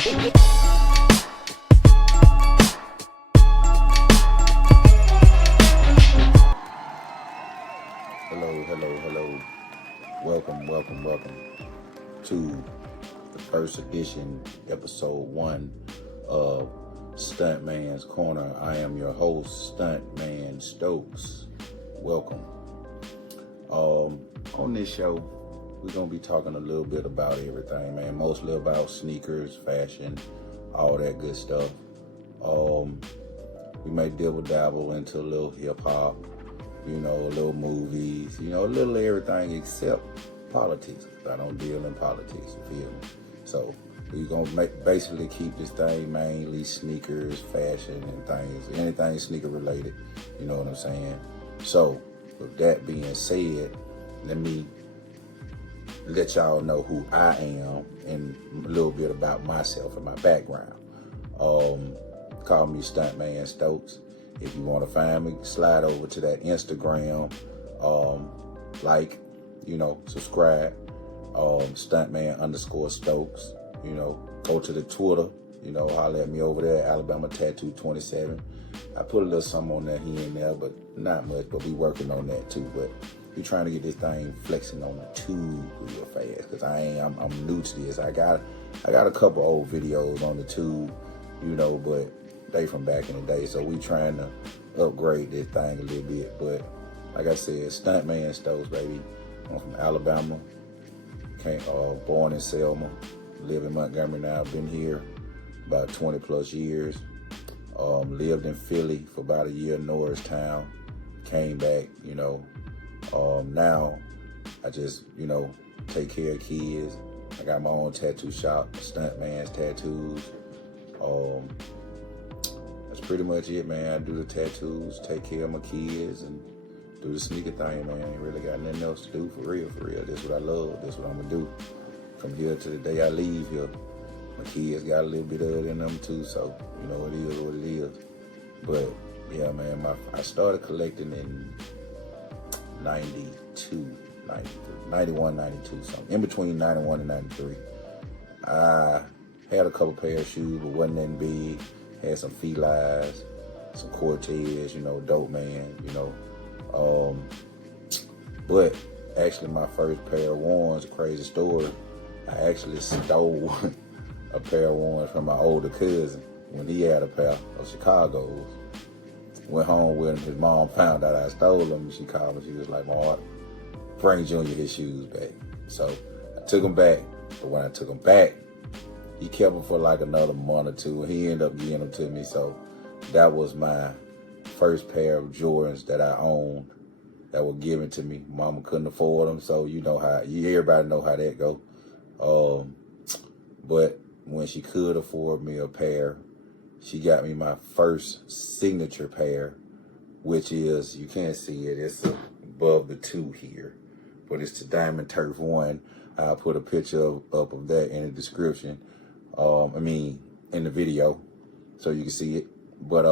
Hello. Welcome to the first edition, episode 1 of Stuntman's Corner. I am your host, Stuntman Stokes. Welcome. On this show, we're gonna be talking a little bit about everything, man. Mostly about sneakers, fashion, all that good stuff. We may dabble into a little hip hop, a little movies, a little everything except politics. I don't deal in politics, you feel me? So we're gonna basically keep this thing mainly sneakers, fashion, and things, anything sneaker related, you know what I'm saying? So with that being said, let me let y'all know who I am and a little bit about myself and my background. Call me Stuntman Stokes. If you want to find me, slide over to that Instagram, subscribe, Stuntman_Stokes, go to the Twitter, holler at me over there, Alabama Tattoo 27. I put a little something on there here and there, but not much, but we working on that too. But we trying to get this thing flexing on the tube real fast, cause I'm new to this. I got a couple old videos on the tube, but they from back in the day, so we trying to upgrade this thing a little bit. But like I said, Stuntman Stokes, baby. I'm from Alabama, born in Selma, live in Montgomery now. Been here about 20 plus years. Lived in Philly for about a year, Norristown. Came back, now I just, take care of kids. I got my own tattoo shop, Stuntman's Tattoos. That's pretty much it, man. I do the tattoos, take care of my kids, and do the sneaker thing, man. I ain't really got nothing else to do, for real. That's what I love. That's what I'm gonna do from here to the day I leave here. My kids got a little bit of it in them too, so it is what it is. But yeah, man, I started collecting in 92, 93, 91, 92, something. In between 91 and 93. I had a couple pair of shoes, but wasn't that big. Had some Felines, some Cortez, Dope Man, But actually my first pair of ones, crazy story, I actually stole a pair of ones from my older cousin when he had a pair of Chicago's. Went home with him, his mom found out I stole them, and she called me, she was like, "Mark, bring Junior his shoes back." So I took them back, but when I took them back, he kept them for like another month or two, and he ended up giving them to me. So that was my first pair of Jordans that I owned that were given to me. Mama couldn't afford them, so everybody know how that go. But when she could afford me a pair, she got me my first signature pair, which is, you can't see it, it's above the 2 here, but it's the Diamond Turf 1. I'll put a picture up of that in the description. In the video, so you can see it. But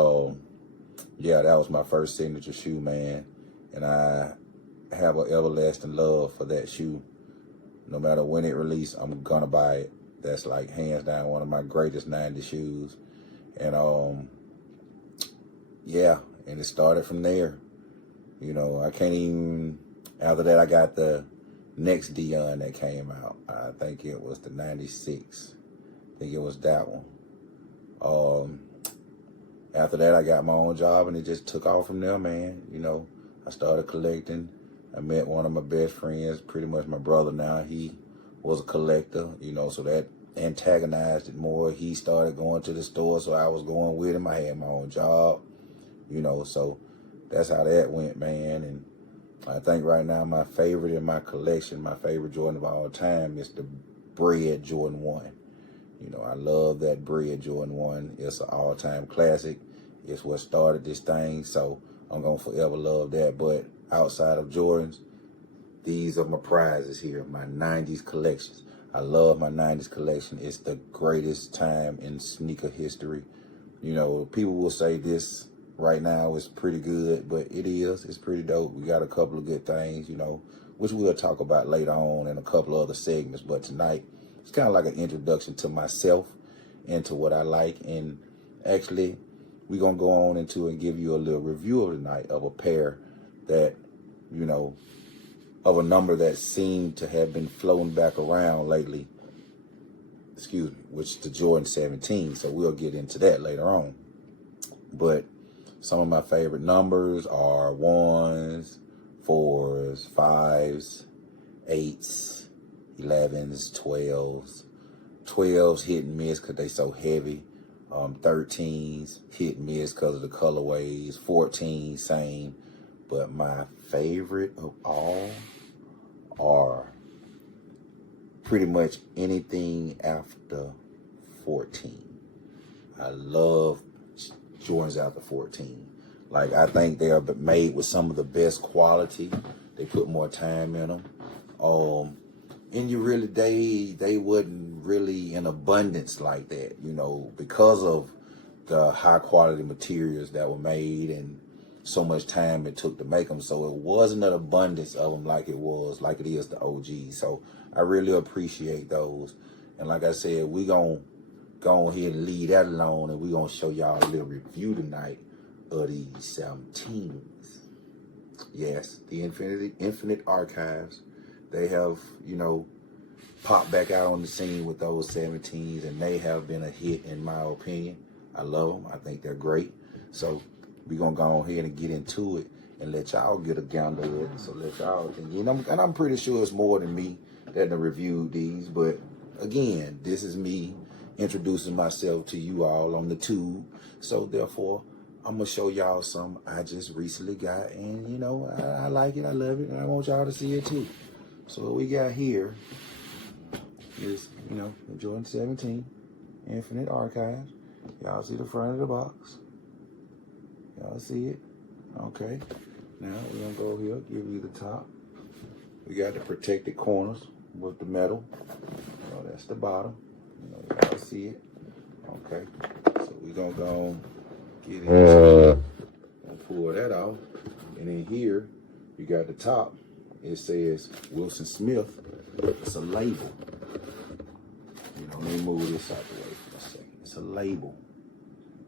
yeah, that was my first signature shoe, man, and I have an everlasting love for that shoe. No matter when it released, I'm gonna buy it. That's like hands down one of my greatest 90s shoes. And yeah, and it started from there. I can't even, after that I got the next Dion that came out. I think it was the 96. I think it was that one. After that, I got my own job, and it just took off from there, man. I started collecting. I met one of my best friends, pretty much my brother now. He was a collector, so that antagonized it more. He started going to the store, so I was going with him. I had my own job, so that's how that went, man. And I think right now my favorite in my collection, my favorite Jordan of all time, is the Bread Jordan 1. I love that Bread Jordan 1. It's an all-time classic. It's what started this thing, so I'm going to forever love that. But outside of Jordans, these are my prizes here, my 90s collections. I love my 90s collection. It's the greatest time in sneaker history. People will say this right now is pretty good, but it is. It's pretty dope. We got a couple of good things, which we'll talk about later on in a couple of other segments. But tonight, it's kind of like an introduction to myself into what I like. And actually, we're going to go on into and give you a little review of the night of a pair that, you know, of a number that seemed to have been floating back around lately. Excuse me, which is the Jordan 17. So we'll get into that later on. But some of my favorite numbers are 1s, 4s, 5s, 8s, 11s, 12s. 12s hit and miss because they so heavy. 13s hit and miss because of the colorways. 14s, same. But my favorite of all are pretty much anything after 14. I love Jordans after 14. Like, I think they are made with some of the best quality. They put more time in them. And you really, they wasn't really in abundance like that, you know, because of the high quality materials that were made and so much time it took to make them. So it wasn't an abundance of them like it is the OG. So I really appreciate those. And like I said, we gonna go ahead and leave that alone, and we gonna show y'all a little review tonight of these 17s. Yes, the Infinite Archives. They have, you know, popped back out on the scene with those 17s, and they have been a hit in my opinion. I love them. I think they're great. So we're going to go ahead and get into it and let y'all get a gander of it. So let y'all, and I'm pretty sure it's more than me that reviewed these. But again, this is me introducing myself to you all on the tube. So therefore, I'm going to show y'all some I just recently got. And, you know, I like it. I love it. And I want y'all to see it too. So what we got here is, you know, the Jordan 17 Infinite Archives. Y'all see the front of the box? Y'all see it? Okay. Now we're gonna go here, give you the top. We got the protected corners with the metal. You know, that's the bottom. You know, y'all see it? Okay. So we're gonna go get it. Gonna pull that off. And then here, you got the top. It says Wilson Smith. It's a label. You know, let me move this out the way for a second. It's a label.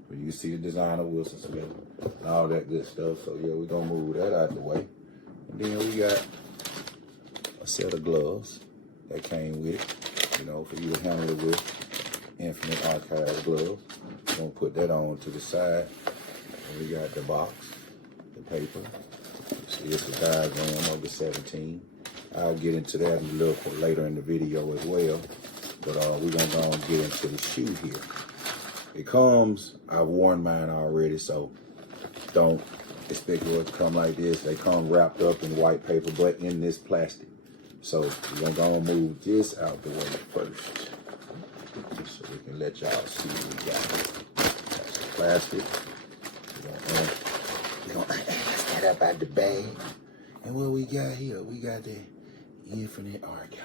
But you see the design of Wilson Smith and all that good stuff. So yeah, we're gonna move that out the way. And then we got a set of gloves that came with it, you know, for you to handle it with. Infinite Archive gloves. We're gonna put that on to the side. And we got the box, the paper. See, it's a diagram of the 17. I'll get into that a little later in the video as well. But we're gonna go and get into the shoe here. It comes, I've worn mine already, so don't expect it to come like this. They come wrapped up in white paper, but in this plastic. So we're gonna go and move this out the way first, so we can let y'all see what we got. That's the plastic. We're gonna get that up out the bag. And what we got here, we got the Infinite Archive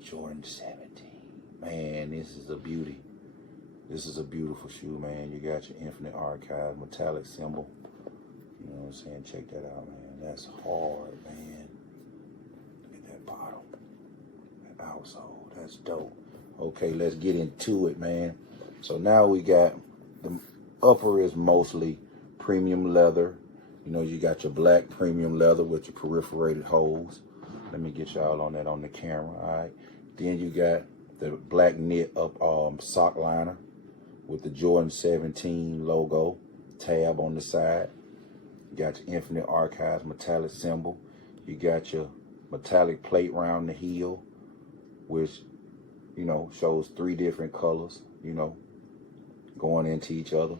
Jordan 17. Man, this is a beauty. This is a beautiful shoe, man. You got your Infinite Archive metallic symbol. You know what I'm saying? Check that out, man. That's hard, man. Look at that bottom. That outsole. That's dope. Okay, let's get into it, man. So now we got the upper is mostly premium leather. You know, you got your black premium leather with your perforated holes. Let me get y'all on that on the camera, all right? Then you got the black knit up sock liner with the Jordan 17 logo tab on the side. You got your Infinite Archives metallic symbol. You got your metallic plate around the heel, which, you know, shows 3 different colors, you know, going into each other.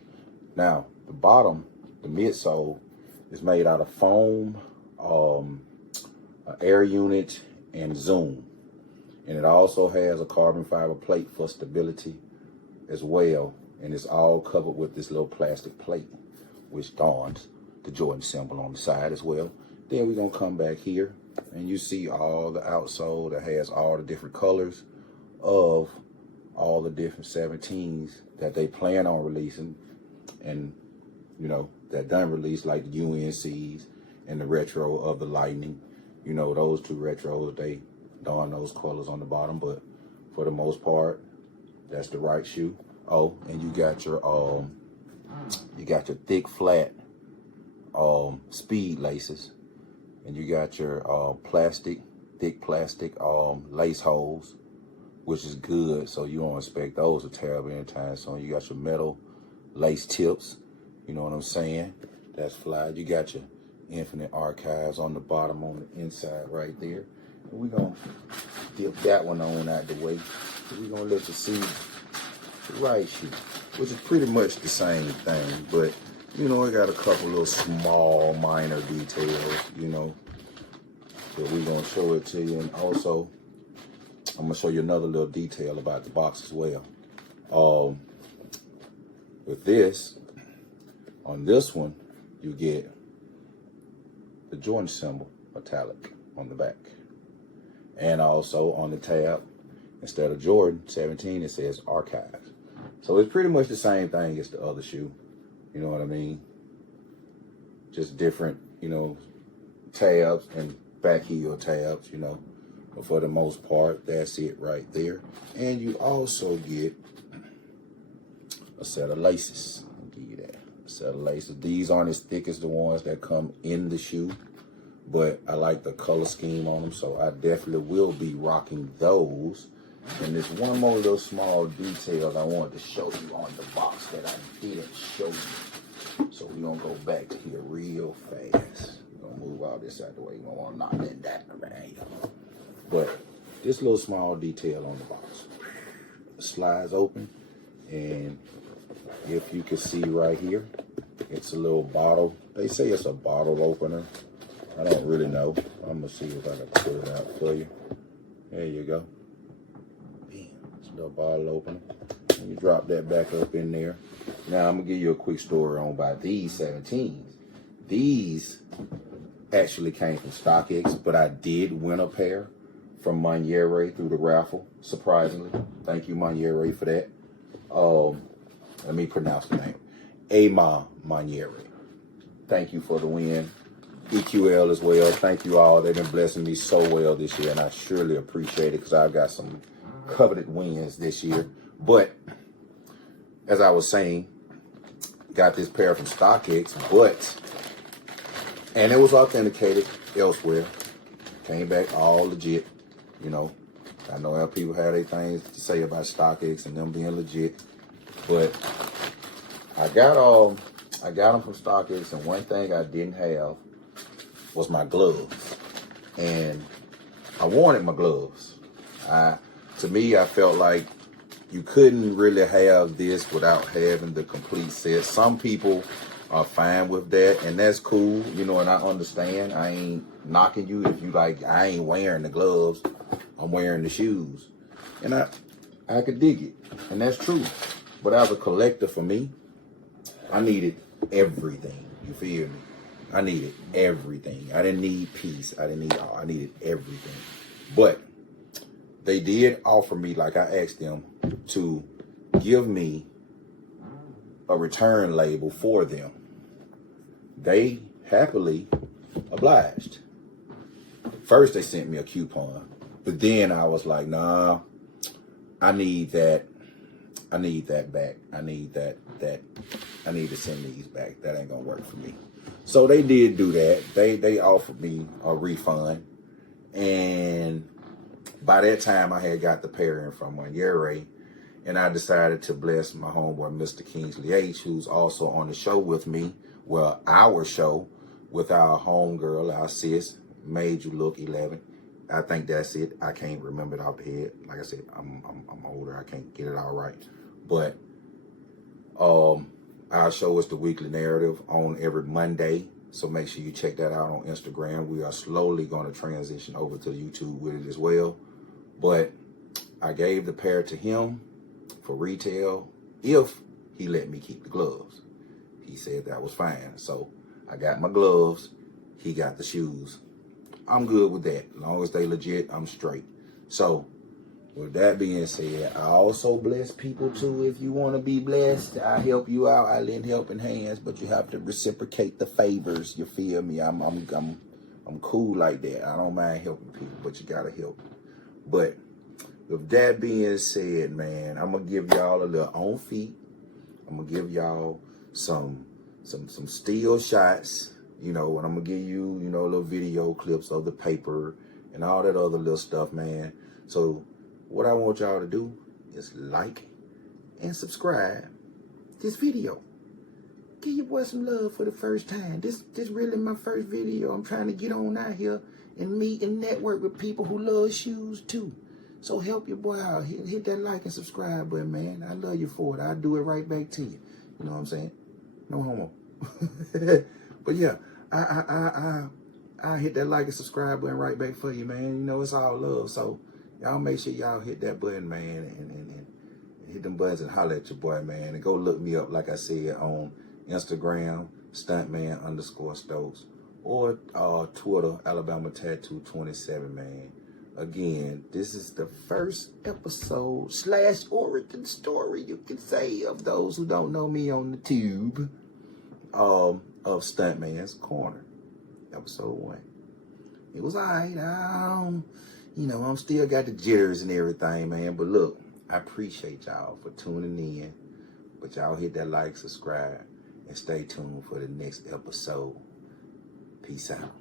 Now, the bottom, the midsole, is made out of foam, air unit, and zoom. And it also has a carbon fiber plate for stability as well. And it's all covered with this little plastic plate, which dons the Jordan symbol on the side as well. Then we're gonna come back here and you see all the outsole that has all the different colors of all the different 17s that they plan on releasing. And, you know, that done release, like the UNCs and the retro of the Lightning. You know, those 2 retros, they don those colors on the bottom, but for the most part, That's the right shoe. Oh, and you got your thick flat speed laces, and you got your thick plastic lace holes, which is good, so you don't expect those to tear up anytime soon. You got your metal lace tips, you know what I'm saying? That's fly. You got your Infinite Archives on the bottom, on the inside right there. And we're gonna dip that one on out the way. We're gonna let you see the right shoe, which is pretty much the same thing, but you know, it got a couple little small minor details, you know, that we're gonna show it to you. And also, I'm gonna show you another little detail about the box as well. With this, on this one, you get the Jordan symbol metallic on the back. And also on the tab, instead of Jordan 17, it says Archives. So it's pretty much the same thing as the other shoe. You know what I mean? Just different, you know, tabs and back heel tabs, you know. But for the most part, that's it right there. And you also get a set of laces. I'll give you that. A set of laces. These aren't as thick as the ones that come in the shoe, but I like the color scheme on them, so I definitely will be rocking those. And there's one more little small detail I wanted to show you on the box that I didn't show you. So we're going to go back to here real fast. We're going to move all this out of the way. We don't want to knock that down right here. But this little small detail on the box. It slides open, and if you can see right here, it's a little bottle. They say it's a bottle opener. I don't really know. I'm going to see if I can put it out for you. There you go. It's a little bottle opener. And you drop that back up in there. Now, I'm going to give you a quick story on about these 17s. These actually came from StockX, but I did win a pair from Maniere through the raffle, surprisingly. Thank you, Maniere, for that. Let me pronounce the name. Ama Maniere. Thank you for the win. EQL as well. Thank you all. They've been blessing me so well this year, and I surely appreciate it because I've got some coveted wins this year. But as I was saying, got this pair from StockX, and it was authenticated elsewhere. Came back all legit, you know. I know how people have their things to say about StockX and them being legit, but I got them from StockX, and one thing I didn't have was my gloves, and I wanted my gloves. To me, I felt like you couldn't really have this without having the complete set. Some people are fine with that, and that's cool, you know, and I understand. I ain't knocking you if you like, I ain't wearing the gloves, I'm wearing the shoes. And I could dig it, and that's true. But as a collector, for me, I needed everything, you feel me? I needed everything. I didn't need peace. I needed everything. But they did offer me, like I asked them, to give me a return label for them. They happily obliged. First, they sent me a coupon, but then I was like, nah, I need that back. I need to send these back. That ain't gonna work for me. So they did do that. They offered me a refund, and by that time I had got the pair in from Maniere, and I decided to bless my homeboy, Mr. Kingsley H., who's also on the show with me. Well, our show with our homegirl, our sis, Made You Look 11. I think that's it. I can't remember it off the head. Like I said, I'm older. I can't get it all right. But our show is the Weekly Narrative on every Monday. So make sure you check that out on Instagram. We are slowly going to transition over to YouTube with it as well. But I gave the pair to him for retail if he let me keep the gloves. He said that was fine. So I got my gloves. He got the shoes. I'm good with that. As long as they legit, I'm straight. So with that being said, I also bless people too. If you want to be blessed, I help you out. I lend helping hands, but you have to reciprocate the favors. You feel me? I'm cool like that. I don't mind helping people, but you gotta help. But with that being said, man, I'm gonna give y'all a little on feet. I'm gonna give y'all some still shots, you know, and I'm gonna give you, you know, little video clips of the paper and all that other little stuff, man. So what I want y'all to do is like and subscribe this video. Give your boy some love for the first time. This really my first video. I'm trying to get on out here and meet and network with people who love shoes too. So help your boy out. Hit that like and subscribe button, man. I love you for it. I'll do it right back to you. You know what I'm saying? No homo. But yeah, I hit that like and subscribe button right back for you, man. You know, it's all love. So y'all make sure y'all hit that button, man, and hit them buttons and holler at your boy, man. And go look me up, like I said, on Instagram, stuntman_Stokes, or Twitter, Alabama Tattoo 27, man. Again, this is the first episode / origin story, you can say, of those who don't know me on the tube, of Stuntman's Corner, episode 1. It was alright. You know, I'm still got the jitters and everything, man. But look, I appreciate y'all for tuning in. But y'all hit that like, subscribe, and stay tuned for the next episode. Peace out.